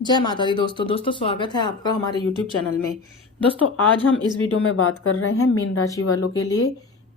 जय माता दी दोस्तों स्वागत है आपका हमारे YouTube चैनल में। दोस्तों आज हम इस वीडियो में बात कर रहे हैं मीन राशि वालों के लिए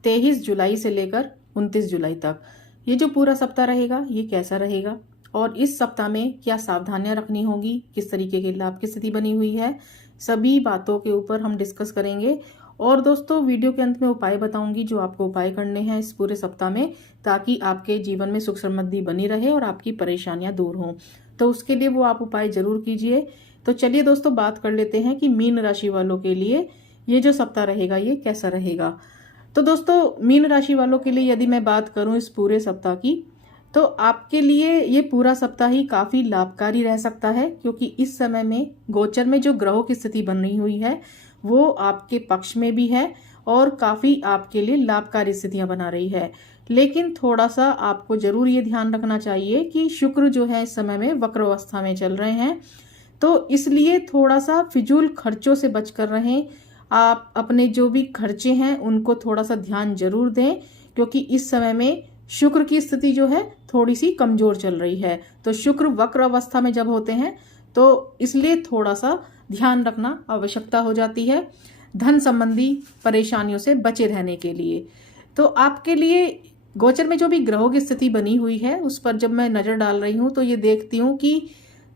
23 जुलाई से लेकर 29 जुलाई तक ये जो पूरा सप्ताह रहेगा ये कैसा रहेगा और इस सप्ताह में क्या सावधानियां रखनी होगी, किस तरीके की लाभ की स्थिति बनी हुई है, सभी बातों के ऊपर हम डिस्कस करेंगे। और दोस्तों वीडियो के अंत में उपाय बताऊंगी जो आपको उपाय करने हैं इस पूरे सप्ताह में, ताकि आपके जीवन में सुख समृद्धि बनी रहे और आपकी परेशानियां दूर हों। तो उसके लिए वो आप उपाय जरूर कीजिए। तो चलिए दोस्तों बात कर लेते हैं कि मीन राशि वालों के लिए ये जो सप्ताह रहेगा ये कैसा रहेगा। तो दोस्तों मीन राशि वालों के लिए यदि मैं बात करूं इस पूरे सप्ताह की, तो आपके लिए ये पूरा सप्ताह ही काफी लाभकारी रह सकता है, क्योंकि इस समय में गोचर में जो ग्रहों की स्थिति बनी हुई है वो आपके पक्ष में भी है और काफी आपके लिए लाभकारी स्थितियां बना रही है। लेकिन थोड़ा सा आपको जरूर ये ध्यान रखना चाहिए कि शुक्र जो है इस समय में वक्र अवस्था में चल रहे हैं, तो इसलिए थोड़ा सा फिजूल खर्चों से बचकर रहें। आप अपने जो भी खर्चे हैं उनको थोड़ा सा ध्यान जरूर दें, क्योंकि इस समय में शुक्र की स्थिति जो है थोड़ी सी कमजोर चल रही है। तो शुक्र वक्र अवस्था में जब होते हैं तो इसलिए थोड़ा सा ध्यान रखना आवश्यकता हो जाती है धन संबंधी परेशानियों से बचे रहने के लिए। तो आपके लिए गोचर में जो भी ग्रहों की स्थिति बनी हुई है उस पर जब मैं नजर डाल रही हूं तो ये देखती हूं कि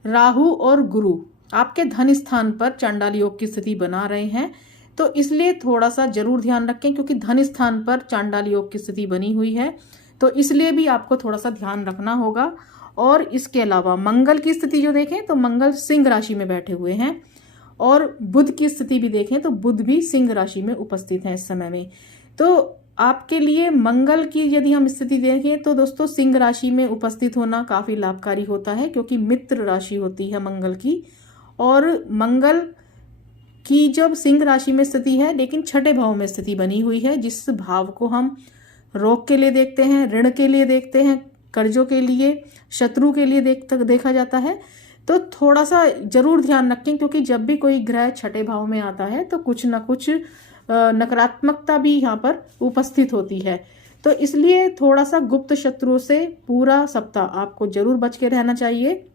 राहु और गुरु आपके धन स्थान पर चांडाल योग की स्थिति बना रहे हैं। तो इसलिए थोड़ा सा जरूर ध्यान रखें, क्योंकि धन स्थान पर चांडाल योग की स्थिति बनी हुई है, तो इसलिए भी आपको थोड़ा सा ध्यान रखना होगा। और इसके अलावा मंगल की स्थिति जो देखें तो मंगल सिंह राशि में बैठे हुए हैं, और बुध की स्थिति भी देखें तो बुध भी सिंह राशि में उपस्थित है इस समय में। तो आपके लिए मंगल की यदि हम स्थिति देखें तो दोस्तों सिंह राशि में उपस्थित होना काफी लाभकारी होता है, क्योंकि मित्र राशि होती है मंगल की। और मंगल की जब सिंह राशि में स्थिति है लेकिन छठे भाव में स्थिति बनी हुई है, जिस भाव को हम रोग के लिए देखते हैं, ऋण के लिए देखते हैं, कर्जों के लिए, शत्रु के लिए देखा जाता है। तो थोड़ा सा जरूर ध्यान रखें, क्योंकि जब भी कोई ग्रह छठे भाव में आता है तो कुछ ना कुछ नकारात्मकता भी यहाँ पर उपस्थित होती है। तो इसलिए थोड़ा सा गुप्त शत्रुओं से पूरा सप्ताह आपको जरूर बच के रहना चाहिए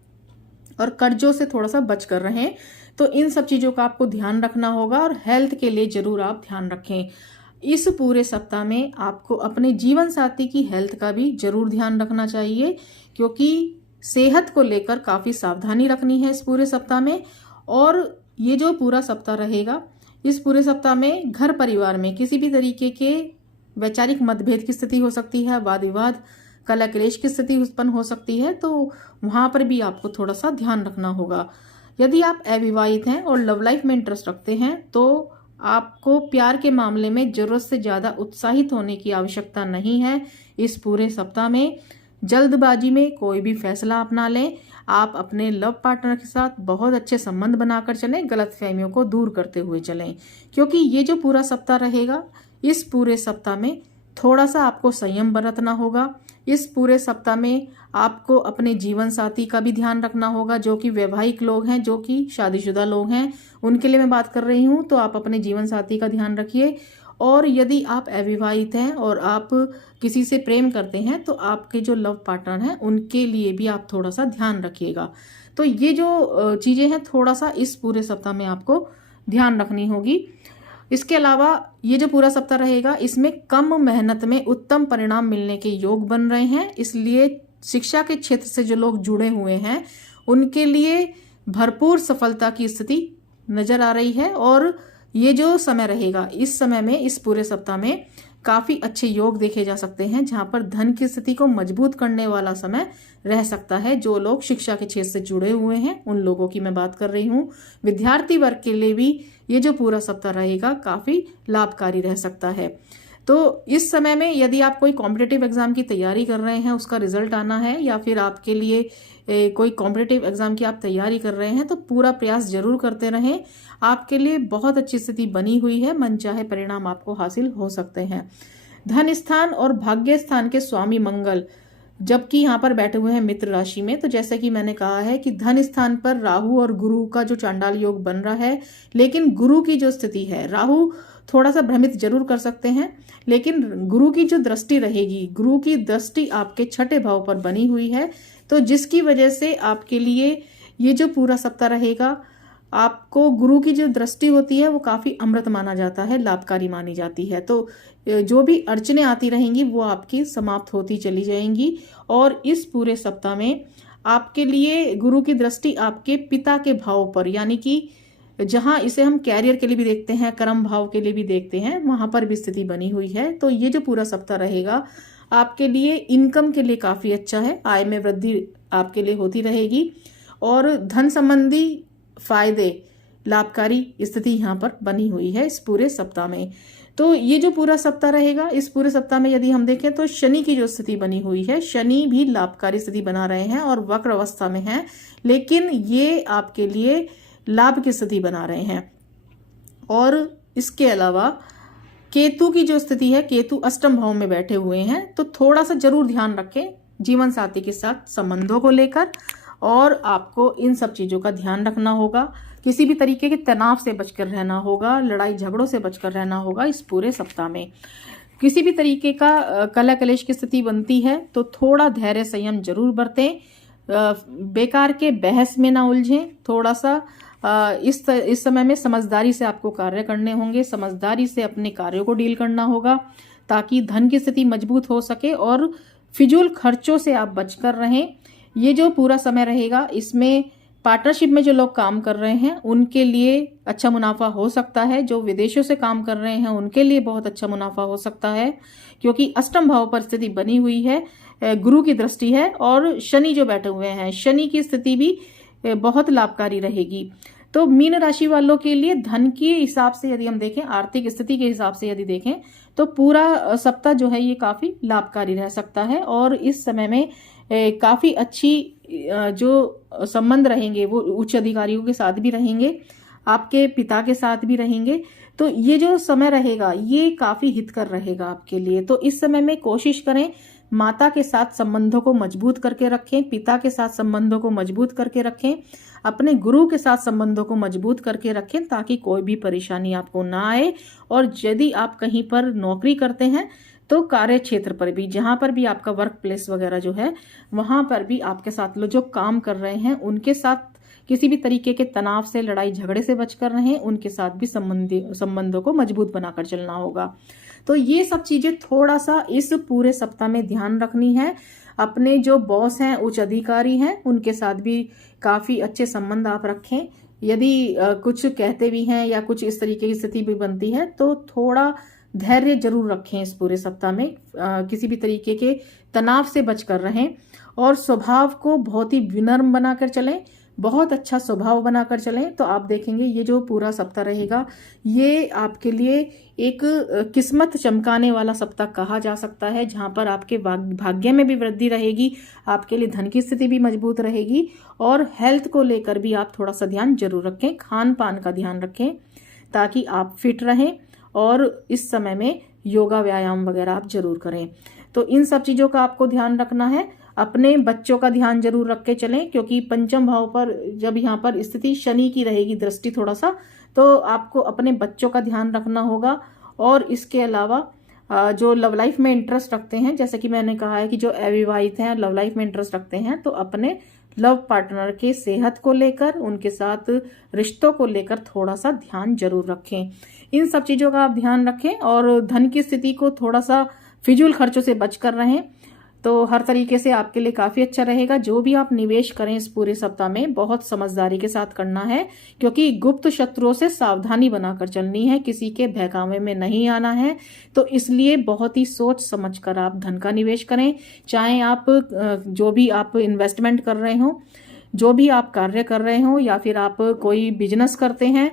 और कर्जों से थोड़ा सा बच कर रहें। तो इन सब चीजों का आपको ध्यान रखना होगा और हेल्थ के लिए जरूर आप ध्यान रखें। इस पूरे सप्ताह में आपको अपने जीवन साथी की हेल्थ का भी जरूर ध्यान रखना चाहिए, क्योंकि सेहत को लेकर काफी सावधानी रखनी है इस पूरे सप्ताह में। और ये जो पूरा सप्ताह रहेगा इस पूरे सप्ताह में घर परिवार में किसी भी तरीके के वैचारिक मतभेद की स्थिति हो सकती है, वाद विवाद, कलह क्लेश की स्थिति उत्पन्न हो सकती है, तो वहां पर भी आपको थोड़ा सा ध्यान रखना होगा। यदि आप अविवाहित हैं और लव लाइफ में इंटरेस्ट रखते हैं तो आपको प्यार के मामले में जरूरत से ज्यादा उत्साहित होने की आवश्यकता नहीं है। इस पूरे सप्ताह में जल्दबाजी में कोई भी फैसला अपना लें। आप अपने लव पार्टनर के साथ बहुत अच्छे संबंध बनाकर चलें, गलतफहमियों को दूर करते हुए चलें, क्योंकि ये जो पूरा सप्ताह रहेगा इस पूरे सप्ताह में थोड़ा सा आपको संयम बरतना होगा। इस पूरे सप्ताह में आपको अपने जीवन साथी का भी ध्यान रखना होगा, जो कि वैवाहिक लोग हैं, जो कि शादीशुदा लोग हैं, उनके लिए मैं बात कर रही हूँ। तो आप अपने जीवन साथी का ध्यान रखिए। और यदि आप अविवाहित हैं और आप किसी से प्रेम करते हैं तो आपके जो लव पार्टनर हैं उनके लिए भी आप थोड़ा सा ध्यान रखिएगा। तो ये जो चीजें हैं थोड़ा सा इस पूरे सप्ताह में आपको ध्यान रखनी होगी। इसके अलावा ये जो पूरा सप्ताह रहेगा इसमें कम मेहनत में उत्तम परिणाम मिलने के योग बन रहे हैं, इसलिए शिक्षा के क्षेत्र से जो लोग जुड़े हुए हैं उनके लिए भरपूर सफलता की स्थिति नजर आ रही है। और ये जो समय रहेगा इस समय में इस पूरे सप्ताह में काफी अच्छे योग देखे जा सकते हैं, जहां पर धन की स्थिति को मजबूत करने वाला समय रह सकता है। जो लोग शिक्षा के क्षेत्र से जुड़े हुए हैं उन लोगों की मैं बात कर रही हूँ। विद्यार्थी वर्ग के लिए भी ये जो पूरा सप्ताह रहेगा काफी लाभकारी रह सकता है। तो इस समय में यदि आप कोई कॉम्पिटिटिव एग्जाम की तैयारी कर रहे हैं, उसका रिजल्ट आना है, या फिर आपके लिए कोई कॉम्पिटिटिव एग्जाम की आप तैयारी कर रहे हैं, तो पूरा प्रयास जरूर करते रहें। आपके लिए बहुत अच्छी स्थिति बनी हुई है, मनचाहे परिणाम आपको हासिल हो सकते हैं। धन स्थान और भाग्य स्थान के स्वामी मंगल जबकि यहाँ पर बैठे हुए हैं मित्र राशि में, तो जैसे कि मैंने कहा है कि धन स्थान पर राहु और गुरु का जो चांडाल योग बन रहा है, लेकिन गुरु की जो स्थिति है, राहु थोड़ा सा भ्रमित जरूर कर सकते हैं, लेकिन गुरु की जो दृष्टि रहेगी, गुरु की दृष्टि आपके छठे भाव पर बनी हुई है, तो जिसकी वजह से आपके लिए ये जो पूरा सप्ताह रहेगा, आपको गुरु की जो दृष्टि होती है वो काफी अमृत माना जाता है, लाभकारी मानी जाती है। तो जो भी अड़चने आती रहेंगी वो आपकी समाप्त होती चली जाएंगी। और इस पूरे सप्ताह में आपके लिए गुरु की दृष्टि आपके पिता के भाव पर, यानी कि जहां इसे हम कैरियर के लिए भी देखते हैं, कर्म भाव के लिए भी देखते हैं, वहां पर भी स्थिति बनी हुई है। तो ये जो पूरा सप्ताह रहेगा आपके लिए इनकम के लिए काफी अच्छा है, आय में वृद्धि आपके लिए होती रहेगी और धन संबंधी फायदे, लाभकारी स्थिति यहाँ पर बनी हुई है इस पूरे सप्ताह में। तो ये जो पूरा सप्ताह रहेगा, इस पूरे सप्ताह में यदि हम देखें तो शनि की जो स्थिति बनी हुई है, शनि भी लाभकारी स्थिति बना रहे हैं और वक्र अवस्था में है, लेकिन ये आपके लिए लाभ की स्थिति बना रहे हैं। और इसके अलावा केतु की जो स्थिति है, केतु अष्टम भाव में बैठे हुए हैं, तो थोड़ा सा जरूर ध्यान रखें जीवन साथी के साथ संबंधों को लेकर, और आपको इन सब चीजों का ध्यान रखना होगा। किसी भी तरीके के तनाव से बचकर रहना होगा, लड़ाई झगड़ों से बचकर रहना होगा इस पूरे सप्ताह में। किसी भी तरीके का कलह कलेश की स्थिति बनती है तो थोड़ा धैर्य संयम जरूर बरतें, बेकार के बहस में ना उलझें। थोड़ा सा इस समय में समझदारी से आपको कार्य करने होंगे, समझदारी से अपने कार्यों को डील करना होगा ताकि धन की स्थिति मजबूत हो सके और फिजूल खर्चों से आप बचकर रहें। ये जो पूरा समय रहेगा इसमें पार्टनरशिप में जो लोग काम कर रहे हैं उनके लिए अच्छा मुनाफा हो सकता है, जो विदेशों से काम कर रहे हैं उनके लिए बहुत अच्छा मुनाफा हो सकता है, क्योंकि अष्टम भाव पर स्थिति बनी हुई है, गुरु की दृष्टि है और शनि जो बैठे हुए हैं, शनि की स्थिति भी बहुत लाभकारी रहेगी। तो मीन राशि वालों के लिए धन के हिसाब से यदि हम देखें, आर्थिक स्थिति के हिसाब से यदि देखें तो पूरा सप्ताह जो है ये काफी लाभकारी रह सकता है और इस समय में काफी अच्छी जो संबंध रहेंगे वो उच्च अधिकारियों के साथ भी रहेंगे, आपके पिता के साथ भी रहेंगे। तो ये जो समय रहेगा ये काफी हितकर रहेगा आपके लिए। तो इस समय में कोशिश करें माता के साथ संबंधों को मजबूत करके रखें, पिता के साथ संबंधों को मजबूत करके रखें, अपने गुरु के साथ संबंधों को मजबूत करके रखें ताकि कोई भी परेशानी आपको ना आए। और यदि आप कहीं पर नौकरी करते हैं तो कार्य क्षेत्र पर भी, जहां पर भी आपका वर्क प्लेस वगैरह जो है वहां पर भी आपके साथ लोग जो काम कर रहे हैं उनके साथ किसी भी तरीके के तनाव से, लड़ाई झगड़े से बचकर रहें, उनके साथ भी संबंधों को मजबूत बनाकर चलना होगा। तो ये सब चीजें थोड़ा सा इस पूरे सप्ताह में ध्यान रखनी है। अपने जो बॉस हैं, उच्च अधिकारी हैं, उनके साथ भी काफी अच्छे संबंध आप रखें। यदि कुछ कहते भी हैं या कुछ इस तरीके की स्थिति भी बनती है तो थोड़ा धैर्य जरूर रखें इस पूरे सप्ताह में, किसी भी तरीके के तनाव से बचकर रहें और स्वभाव को बहुत ही विनम्र बनाकर चलें, बहुत अच्छा स्वभाव बनाकर चलें। तो आप देखेंगे ये जो पूरा सप्ताह रहेगा ये आपके लिए एक किस्मत चमकाने वाला सप्ताह कहा जा सकता है, जहां पर आपके भाग्य में भी वृद्धि रहेगी, आपके लिए धन की स्थिति भी मजबूत रहेगी और हेल्थ को लेकर भी आप थोड़ा सा ध्यान जरूर रखें, खान पान का ध्यान रखें ताकि आप फिट रहें। और इस समय में योगा व्यायाम वगैरह आप जरूर करें। तो इन सब चीजों का आपको ध्यान रखना है। अपने बच्चों का ध्यान जरूर रख के चलें, क्योंकि पंचम भाव पर जब यहाँ पर स्थिति शनि की रहेगी दृष्टि थोड़ा सा, तो आपको अपने बच्चों का ध्यान रखना होगा। और इसके अलावा जो लव लाइफ में इंटरेस्ट रखते हैं, जैसे कि मैंने कहा है कि जो अविवाहित हैं लव लाइफ में इंटरेस्ट रखते हैं, तो अपने लव पार्टनर के सेहत को लेकर, उनके साथ रिश्तों को लेकर थोड़ा सा ध्यान जरूर रखें। इन सब चीजों का आप ध्यान रखें और धन की स्थिति को थोड़ा सा फिजूल खर्चों से बचकर रहें, तो हर तरीके से आपके लिए काफी अच्छा रहेगा। जो भी आप निवेश करें इस पूरे सप्ताह में बहुत समझदारी के साथ करना है, क्योंकि गुप्त शत्रुओं से सावधानी बनाकर चलनी है, किसी के बहकावे में नहीं आना है। तो इसलिए बहुत ही सोच समझकर आप धन का निवेश करें, चाहे आप जो भी आप इन्वेस्टमेंट कर रहे हो, जो भी आप कार्य कर रहे हो, या फिर आप कोई बिजनेस करते हैं,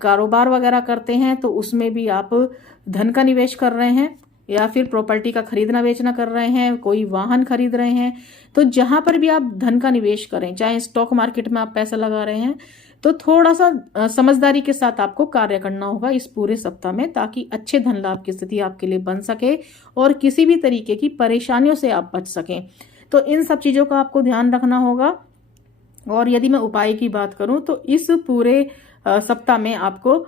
कारोबार वगैरह करते हैं, तो उसमें भी आप धन का निवेश कर रहे हैं, या फिर प्रॉपर्टी का खरीदना बेचना कर रहे हैं, कोई वाहन खरीद रहे हैं, तो जहां पर भी आप धन का निवेश करें, चाहे स्टॉक मार्केट में आप पैसा लगा रहे हैं, तो थोड़ा सा समझदारी के साथ आपको कार्य करना होगा इस पूरे सप्ताह में, ताकि अच्छे धन लाभ की स्थिति आपके लिए बन सके और किसी भी तरीके की परेशानियों से आप बच सकें। तो इन सब चीजों का आपको ध्यान रखना होगा। और यदि मैं उपाय की बात करूं तो इस पूरे सप्ताह में आपको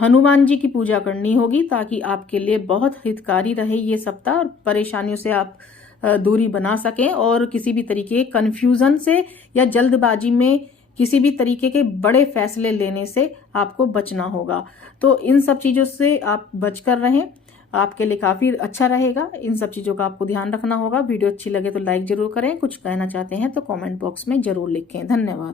हनुमान जी की पूजा करनी होगी, ताकि आपके लिए बहुत हितकारी रहे ये सप्ताह और परेशानियों से आप दूरी बना सकें और किसी भी तरीके के कंफ्यूजन से या जल्दबाजी में किसी भी तरीके के बड़े फैसले लेने से आपको बचना होगा। तो इन सब चीज़ों से आप बचकर रहें, आपके लिए काफ़ी अच्छा रहेगा। इन सब चीज़ों का आपको ध्यान रखना होगा। वीडियो अच्छी लगे तो लाइक जरूर करें, कुछ कहना चाहते हैं तो कमेंट बॉक्स में जरूर लिखें। धन्यवाद।